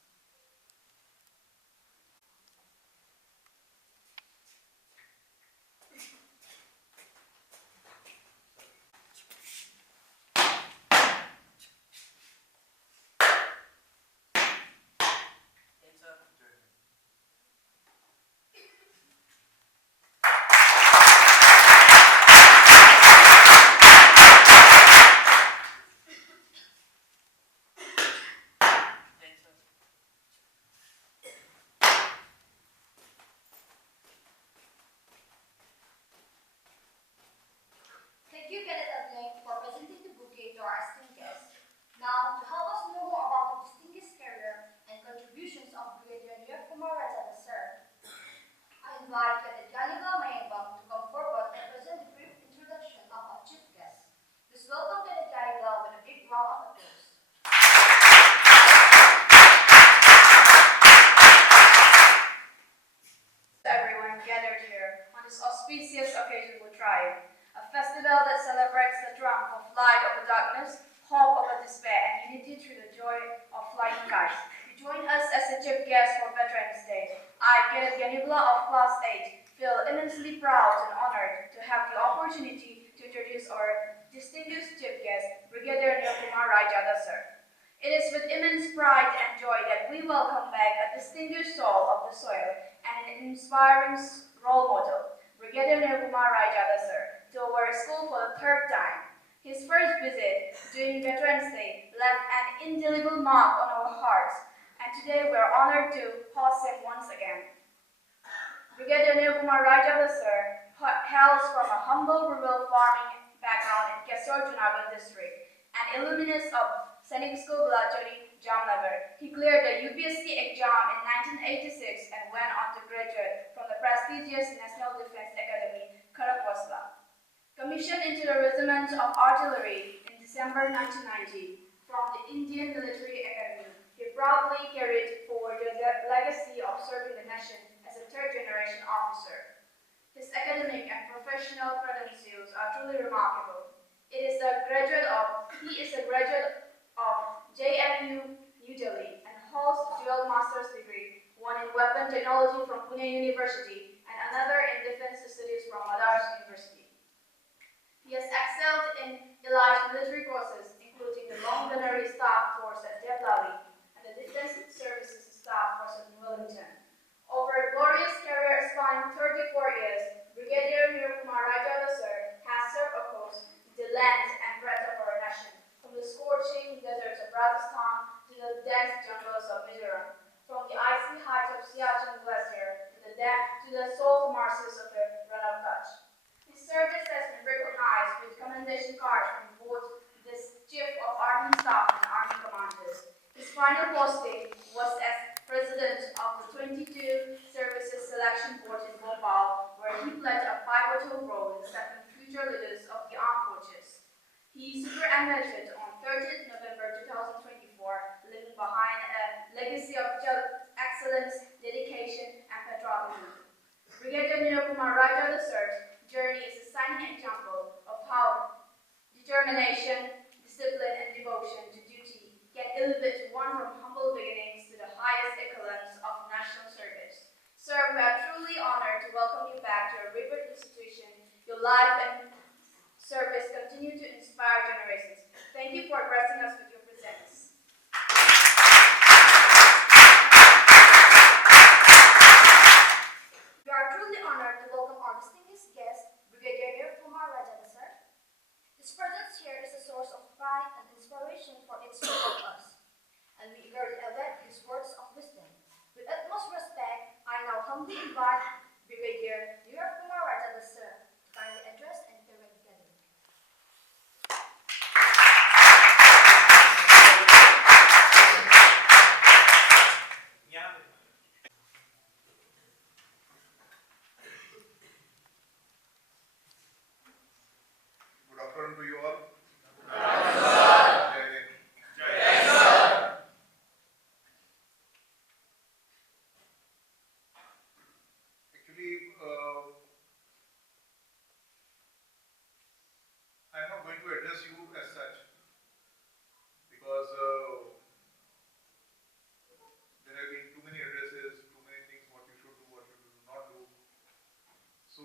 Thank you, Cadet Abhinav, for presenting the bouquet to our esteemed guests. Now, to help us know more about the distinguished career and contributions of Brigadier Major Kumar Raja Dasar, I invite Cadet Ganila Mayabam to come forward and present the brief introduction of our chief guest. Please welcome Cadet Ganila with a big round of applause. Everyone gathered here on this auspicious occasion will thrive. A festival that celebrates the triumph of light over darkness, hope over despair, and unity through the joy of flying kites. You join us as a chief guest for Veterans Day. I, Cadet Ganibla of Class 8, feel immensely proud and honored to have the opportunity to introduce our distinguished chief guest, Brigadier Major Kumar Raja Dasar. It is with immense pride and joy that we welcome back a distinguished soul of the soil and an inspiring role model. Brigadier Nirakumar Raijada sir, to our school for the third time. His first visit during Veterans Day left an indelible mark on our hearts, and today we are honored to host him once again. Brigadier Nirakumar Raijada sir hails from a humble rural farming background in Kesor Junagadh district and alumnus of Sainik School Balachari, Jamnagar. He cleared the UPSC exam in 1986 and went on to graduate from the prestigious National Defense Academy, Karakwasla. Commissioned into the Regiment of Artillery in December 1990 from the Indian Military Academy, he proudly carried forward the legacy of serving the nation as a third-generation officer. His academic and professional credentials are truly remarkable. He is a graduate of JNU New Delhi and holds a dual master's degree, one in weapon technology from Pune University and another in defense studies from Madras University. He has excelled in elite military courses, including the Long Gunnery Staff Course at Devlali and the Defense Services Staff Course at New Wellington. Over a glorious career spanning 34 years, Brigadier Nirakumar Raijada sir has served across the length and breadth of our nation, from the scorching deserts of Rajasthan to the dense jungles of Mizoram, from the icy heights of Siachen Glacier to the salt marshes of the Rann of Kutch. His service has been recognized with commendation cards from both the Chief of Army Staff and Army Commanders. His final posting was as President of the 22 Services Selection Board in Bhopal, where he played a pivotal role in selecting future leaders of the armed forces. He superannuated on 30th November 2024, leaving behind a legacy of excellence, dedication, and patriotism. Brigadier Nirakumar Raijada sir's journey is a shining example of how determination, discipline, and devotion to duty can elevate one from humble beginnings to the highest echelons of national service. Sir, we are truly honored to welcome you back to our revered institution. Your life and service continue to inspire generations. Thank you for gracing us with your presence. We are truly honored to welcome our distinguished guest, Brigadier Nirakumar Raijada sir. His presence here is a source of pride and inspiration for each one of us, and we eagerly await his words of wisdom. With utmost respect, I now humbly invite Brigadier Nirakumar Raijada sir to kindly address and direct the gathering. Good afternoon to you all. Actually, I'm not going to address you as such because there have been too many addresses, too many things what you should do, what you should not do. So,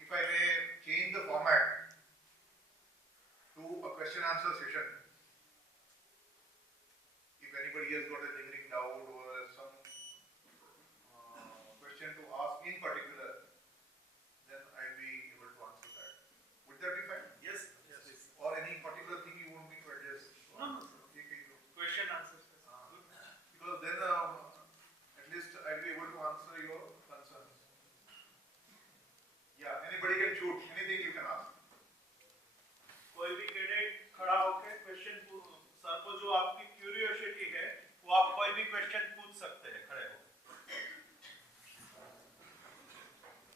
if I may change the format to a question answer session, if anybody has got a lingering doubt or some question to ask in particular, then I'll be able to answer that. Would that be fine? Yes, yes, please. Or any particular thing you want me to address? No, no, question answers. Because then at least I'll be able to answer your concerns. Yeah, anybody can shoot, anything you can ask. कोई भी cadet खड़ा होकर question sir को जो आपकी curiosity है वो आप कोई भी क्वेश्चन पूछ सकते हैं खड़े हो.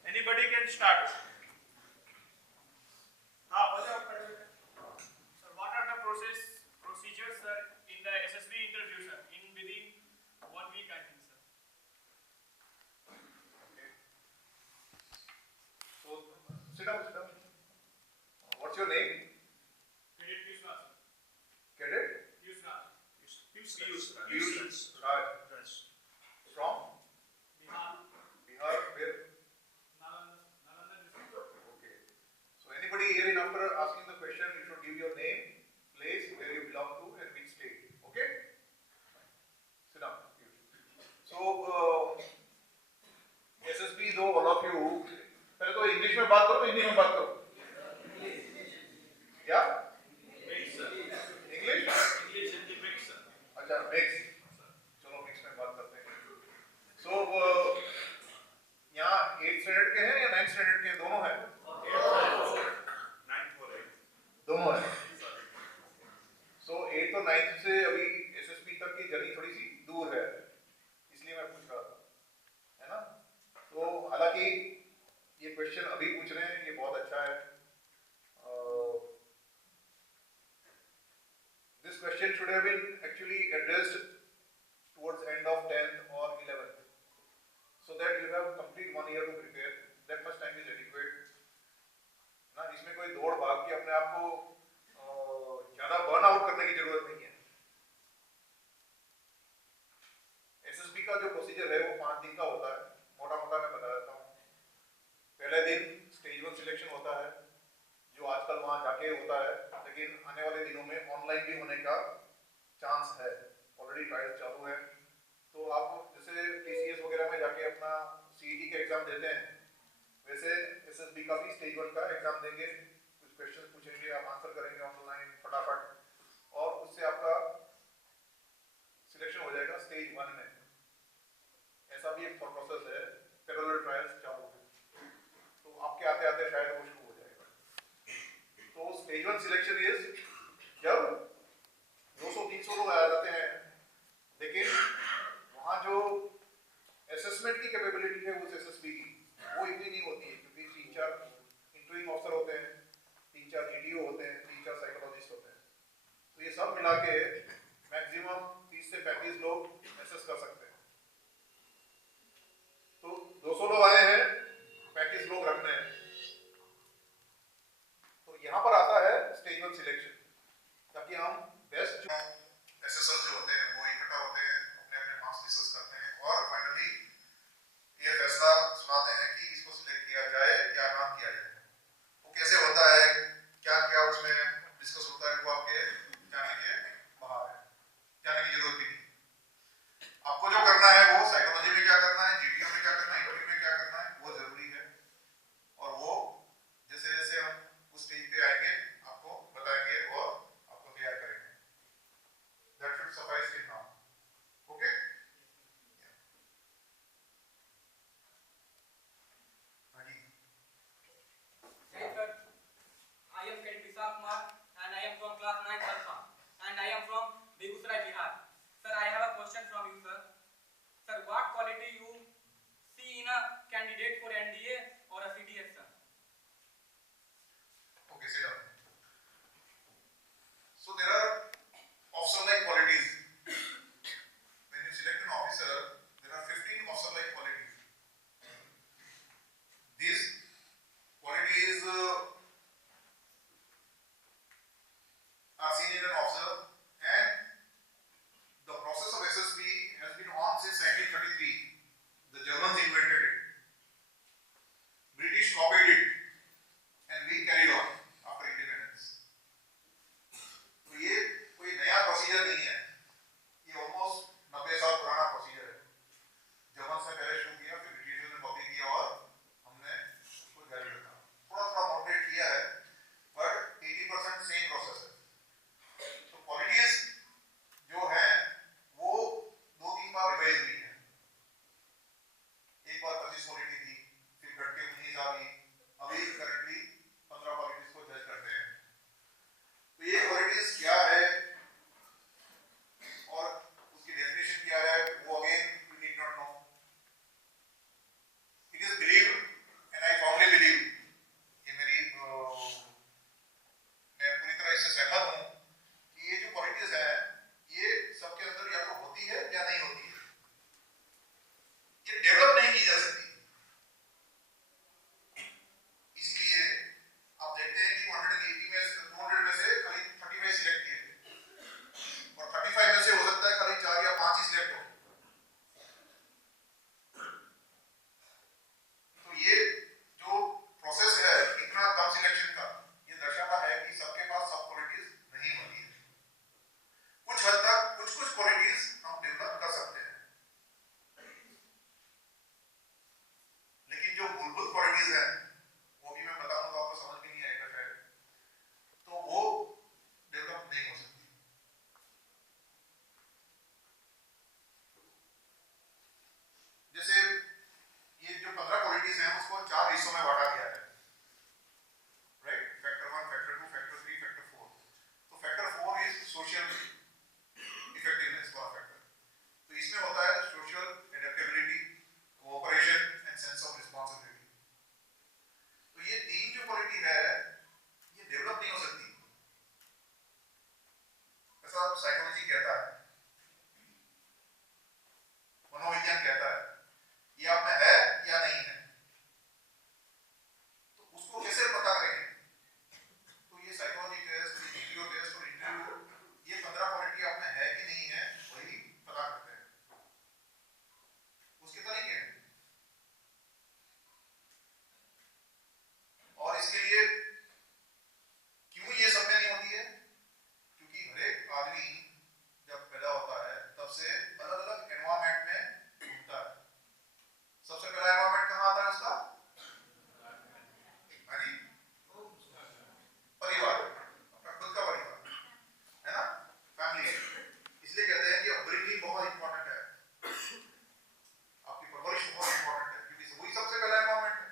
Anybody can start. हाँ बताओ खड़े हो. Sir, what are the procedures, sir, in the SSB interview, sir? Within 1 week, I think, sir. Okay. So, sit down, sit down. What's your name? Cadet Krishna, sir. Cadet? Krishna. Piyush Raj. From? Bihar. Bihar, where? Nalanda district. Okay. So anybody here in after asking the question, you should give your name, place, where you belong to, and which state. Okay? Sit down. So, SSB, though all of you में बात करो, हिंदी में बात करो? क्या? Mix, sir. English? English Hindi mix, sir. अच्छा, mix. चलो mix में बात करते हैं। सो यहाँ 8th स्टैंडर्ड के हैं या 9th स्टैंडर्ड के हैं? दोनों हैं? 9th हो रही है. दोनों हैं। सो 8th और 9th से अभी एसएसबी तक की जर्नी थोड़ी सी दूर है, इसलिए मैं पूछ रहा था, है ना? तो हालांकि ये क्वेश्चन अभी पूछ रहे हैं, ये बहुत अच्छा है। This question should have been actually addressed towards end of 10th or 11th, so that you have complete 1 year to prepare. That much time is adequate. ना, इसमें कोई दौड़ भाग के अपने आप को ज्यादा बर्न आउट करने की जरूरत नहीं है। एसएसबी का जो प्रोसीजर है वो 5 दिन का होता है, मोटा मोटा मैं बता देता हूँ। पहले दिन स्टेज 1 सिलेक्शन होता है, जो आजकल वहां जाके होता है, लेकिन आने वाले दिनों में ऑनलाइन भी होने का चांस है। ऑलरेडी ट्रायल्स चालू है। तो आप जैसे टीसीएस वगैरह में जाके अपना सीईटी का एग्जाम देते हैं, वैसे एसएसबी का भी स्टेज 1 का एग्जाम देंगे। कुछ क्वेश्चंस पूछेंगे, आप आंसर करेंगे ऑनलाइन फटाफट, और उससे आपका सिलेक्शन हो जाएगा स्टेज 1 में। ऐसा भी एक प्रोसेस है, पैरेलल ट्रायल्स चालू है, तो आपके आते आते शायद वो शुरू हो जाएगा। तो स्टेज 1 सिलेक्शन इज जब 200-300 लोग आ जाते हैं, लेकिन वहाँ जो असेसमेंट की कैपेबिलिटी है उस एसएसबी की, वो इतनी नहीं होती है, क्योंकि 3-4 इंटरव्यूइंग ऑफिसर होते हैं, 3-4 जीडीओ होते हैं, 3-4 साइकोलॉजिस्ट होते हैं। तो ये सब मिला के मैक्सिमम 30 से 35 लोग एसेस कर सकते हैं। तो 200 लोग आए हैं, 35 लोग रखने हैं। तो यहाँ पर आता है स्टेज 1 सिलेक्शन, ताकि हम बेस्ट जो एसेसर जो होते हैं वो इकट्ठा होते हैं, अपने अपने मार्क्स डिस्कस करते हैं, और फाइनली ये फैसला सुनाते हैं कि इसको सिलेक्ट किया जाए या ना किया जाए। वो कैसे होता है, क्या क्या उसमें डिस्कस होता है, वो आपके जाने के बाहर है, जाने की जरूरत भी नहीं। आपको जो करना है वो साइकोलॉजी में क्या करना है, जीडीओ में क्या करना है, इंटरव्यू में क्या करना है, वो जरूरी है। और वो जैसे जैसे हम उस स्टेज पे आएंगे आपको बताएंगे और आपको तैयार करेंगे। That should suffice it now. Okay? हाँ जी। Hey sir, I am Cadet Vishal Kumar and I am from class 9 Alpha and I am from Begusrai, Bihar. Sir, I have a question from you, sir. Sir, what quality you see in a candidate for NDA or a CDS, sir? Okay, sit down. So there are officer-like qualities. When you select an officer, there are 15 officer-like qualities. These qualities are seen in an officer, and the process of SSB has been on since 1933. The Germans invented it. British copied it, and we carried on after independence. तो ये कोई नया procedure नहीं है, ये almost 90 साल पुराना procedure है। जर्मन ने पहले शुरू किया, फिर ब्रिटिशर्स ने कॉपी किया और हमने उसको जारी रखा। थोड़ा थोड़ा मॉडरेट किया है, बट 80% सेम प्रोसेस है। तो क्वालिटीज जो है वो 2-3 बार रिवाइज हुई है। एक बार 25 क्वालिटी थी, फिर घट के 19 आ गई, अभी करंटली 15 क्वालिटीज को जज करते हैं। तो ये क्वालिटीज क्या है और उसकी डेफिनेशन क्या है, वो again you need not know. It is believe and I formally believe, ये मेरी मैं पूरी तरह इससे सहमत हूँ कि ये जो क्वालिटीज है ये सबके अंदर या तो होती है या नहीं होती है, ये डेवलप नहीं की जा सकती। इसलिए आप देखते हैं कि 180 में 200 में से खाली 35 सिलेक्ट किए, और 35 में से हो सकता है खाली 4 या 5 ही सिलेक्ट हो। तो ये जो प्रोसेस है इतना कम सिलेक्शन का, ये दर्शाता है कि सबके पास सब क्वालिटीज नहीं होती है। कुछ हद तक कुछ क्वालिटीज हम डेवलप कर सकते हैं, लेकिन जो मूलभूत क्वालिटीज हैं वो भी हिस्सों में बांटा गया है, right? Factor 1, factor 2, factor 3, factor 4। तो फैक्टर 4 इज सोशल इफेक्टिवनेस का फैक्टर। तो इसमें होता है social adaptability, cooperation and sense of responsibility. तो ये तीन जो क्वालिटी है ये डेवलप नहीं हो सकती, ऐसा साइकोलॉजी कहता है, मनोविज्ञान कहता है, ये आप में है या नहीं है। तो उसको कैसे पता करेंगे? तो ये साइकोलॉजी टेस्ट, ये जीपीओ टेस्ट और इंटरव्यू, ये 15 क्वालिटी आप में है कि नहीं है वही पता करते हैं। उसके तरीके हैं और इसके लिए क्यों ये सब में नहीं होती है, क्योंकि हर एक आदमी जब पैदा होता है तब से अलग अलग एनवायरनमेंट में घूमता है। सबसे पहला एनवायरनमेंट कहाँ आता है उसका? हाँ जी, परिवार, अपना खुद का परिवार है ना, फैमिली। इसलिए कहते हैं कि अपब्रिंगिंग बहुत इंपॉर्टेंट है, आपकी परवरिश बहुत इंपॉर्टेंट है, क्योंकि वही सबसे पहला एनवायरनमेंट है।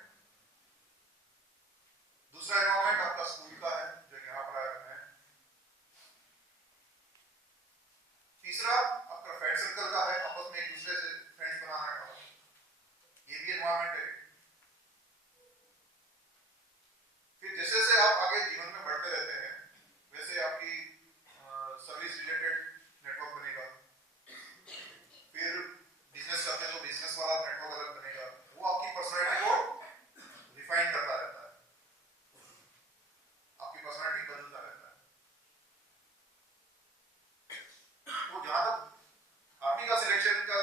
दूसरा एनवायरनमेंट आपका स्कूल का है जो यहाँ पर आया है। तीसरा आपका फ्रेंड सर्कल का है, आपस में एक दूसरे से फ्रेंड्स बनाना है, ये भी एनवायरनमेंट है। फिर जैसे जैसे आप आगे जीवन में बढ़ते रहते हैं वैसे आपकी सर्विस रिलेटेड नेटवर्क बनेगा, फिर बिजनेस करते हैं तो बिजनेस वाला नेटवर्क अलग बनेगा, वो आपकी पर्सनैलिटी को रिफाइन करता रहता है, आपकी पर्सनैलिटी बदलता रहता है। तो जहां तक आर्मी का सिलेक्शन का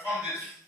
perform this